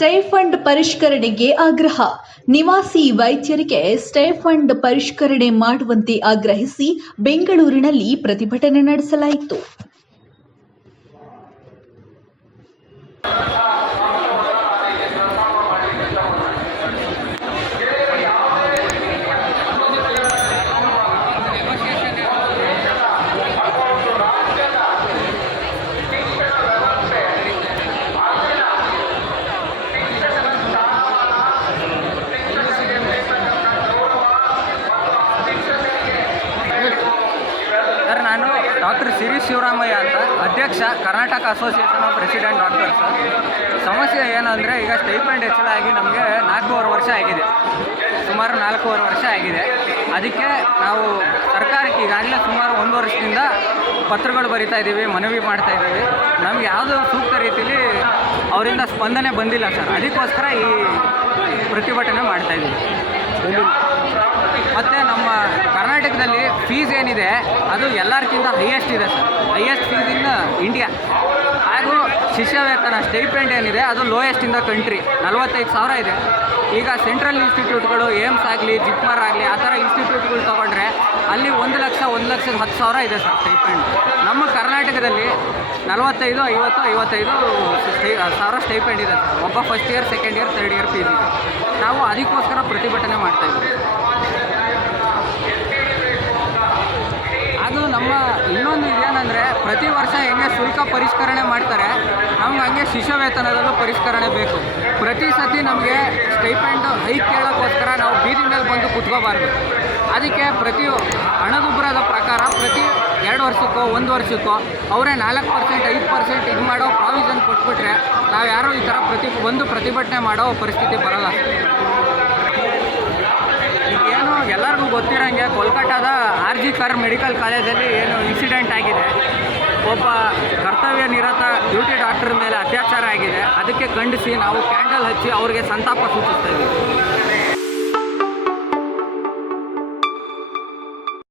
Stipend ಪರಿಷ್ಕರಣೆಗೆ ಆಗ್ರಹ. ನಿವಾಸಿ ವೈದ್ಯರಿಗೆ ಸ್ಟೈಫಂಡ್ ಪರಿಷ್ಕರಣೆ ಮಾಡುವಂತೆ ಆಗ್ರಹಿಸಿ ಬೆಂಗಳೂರಿನಲ್ಲಿ ಪ್ರತಿಭಟನೆ ನಡೆಸಲಾಯಿತು ಸರ್ ನಾನು ಡಾಕ್ಟರ್ ಸಿರಿ ಶಿವರಾಮಯ್ಯ ಅಂತ ಅಧ್ಯಕ್ಷ Karnataka association of resident doctors. ಸಮಸ್ಯೆ ಏನಂದರೆ ಈಗ ಸ್ಟೈಪೆಂಡ್ ಹೆಚ್ಚಳ ಆಗಿ ನಮಗೆ ನಾಲ್ಕೂವರೆ ವರ್ಷ ಆಗಿದೆ. ಸುಮಾರು ನಾಲ್ಕೂವರೆ ವರ್ಷ ಆಗಿದೆ. ಅದಕ್ಕೆ ನಾವು ಸರ್ಕಾರಕ್ಕೆ ಈಗಾಗಲೇ ಸುಮಾರು ಒಂದು ವರ್ಷದಿಂದ ಪತ್ರಗಳು ಬರಿತಾ ಇದ್ದೀವಿ, ಮನವಿ ಮಾಡ್ತಾ ಇದ್ದೀವಿ. ನಮ್ಗೆ ಯಾವುದೋ ಸೂಕ್ತ ರೀತಿಯಲ್ಲಿ ಅವರಿಂದ ಸ್ಪಂದನೆ ಬಂದಿಲ್ಲ ಸರ್. ಅದಕ್ಕೋಸ್ಕರ ಈ ಪ್ರತಿಭಟನೆ ಮಾಡ್ತಾ ಇದ್ದೀವಿ. ಮತ್ತು ನಮ್ಮ ಕರ್ನಾಟಕದಲ್ಲಿ ಫೀಸ್ ಏನಿದೆ, ಅದು ಎಲ್ಲರಿಗಿಂತ ಹೈಯೆಸ್ಟ್ ಇದೆ sir. Highest fees in India ಹಾಗೂ ಶಿಷ್ಯ ವೇತನ ಸ್ಟೈಪೆಂಡ್ ಏನಿದೆ, ಅದು ಲೋಯೆಸ್ಟ್ ಇನ್ ದ ಕಂಟ್ರಿ ನಲವತ್ತೈದು ಸಾವಿರ ಇದೆ. ಈಗ ಸೆಂಟ್ರಲ್ ಇನ್ಸ್ಟಿಟ್ಯೂಟ್ಗಳು ಏಮ್ಸ್ ಆಗಲಿ ಜಿಪ್ಮರ್ ಆಗಲಿ, ಆ ಥರ ಇನ್ಸ್ಟಿಟ್ಯೂಟ್ಗಳು ತೊಗೊಂಡ್ರೆ ಅಲ್ಲಿ ಒಂದು ಲಕ್ಷ, ಒಂದು ಲಕ್ಷದ ಹತ್ತು ಸಾವಿರ ಇದೆ ಸರ್ ಸ್ಟೈಪೆಂಡ್ ನಮ್ಮ ಕರ್ನಾಟಕದಲ್ಲಿ ನಲವತ್ತೈದು, ಐವತ್ತು, ಐವತ್ತೈದು ಸಾವಿರ ಸ್ಟೈಪೆಂಡ್ ಇದೆ ಸರ್. ಒಬ್ಬ first year second year third year P ಇದೆ. ನಾವು ಅದಕ್ಕೋಸ್ಕರ ಪ್ರತಿಭಟನೆ ಮಾಡ್ತಾ ಇದ್ದೀವಿ ಅದು ನಮ್ಮ ಇನ್ನೊಂದು ಇದೇನೆಂದರೆ ಪ್ರತಿ ವರ್ಷ ಹೆಂಗೆ ಶುಲ್ಕ ಪರಿಷ್ಕರಣೆ ಮಾಡ್ತಾರೆ. ನಮ್ಗೆ ಹಂಗೆ ಶಿಷ್ಯ ವೇತನದಲ್ಲೂ ಪರಿಷ್ಕರಣೆ ಬೇಕು. ಪ್ರತಿ ಸತಿ ನಮಗೆ ಸ್ಟೈಪೆಂಡ್ ಹೈಕ್ ಕೇಳೋಕ್ಕೋಸ್ಕರ ನಾವು ಬೀದಿ ಮೇಲೆ ಬಂದು ಕುತ್ಕೋಬಾರ್ದು. ಅದಕ್ಕೆ ಪ್ರತಿ ಹಣದುಬ್ಬರದ ಪ್ರಕಾರ ಪ್ರತಿ ಎರಡು ವರ್ಷಕ್ಕೋ, ಒಂದು ವರ್ಷಕ್ಕೋ ಅವರೇ ನಾಲ್ಕು ಪರ್ಸೆಂಟ್, ಐದು ಪರ್ಸೆಂಟ್ ಇದು ಮಾಡೋ ಪ್ರಾವಿಷನ್ ಕೊಟ್ಬಿಟ್ರೆ ನಾವು ಯಾರೂ ಈ ಥರ ಪ್ರತಿ, ಒಂದು ಪ್ರತಿಭಟನೆ ಮಾಡೋ ಪರಿಸ್ಥಿತಿ ಬರಲ್ಲ. ಏನು ಎಲ್ಲರಿಗೂ ಗೊತ್ತಿರೋಂಗೆ ಕೋಲ್ಕತ್ತಾದ ಆರ್ ಜಿ ಕರ್ ಮೆಡಿಕಲ್ ಕಾಲೇಜಲ್ಲಿ ಏನು ಇನ್ಸಿಡೆಂಟ್ ಆಗಿದೆ. ಒಬ್ಬ ಕರ್ತವ್ಯ ನಿರತ ಡ್ಯೂಟಿ ಡಾಕ್ಟರ್ ಮೇಲೆ ಅತ್ಯಾಚಾರ ಆಗಿದೆ. ಅದಕ್ಕೆ ಖಂಡಿಸಿ ನಾವು ಕ್ಯಾಂಡಲ್ ಹಚ್ಚಿ ಅವರಿಗೆ ಸಂತಾಪ ಸೂಚಿಸ್ತಾ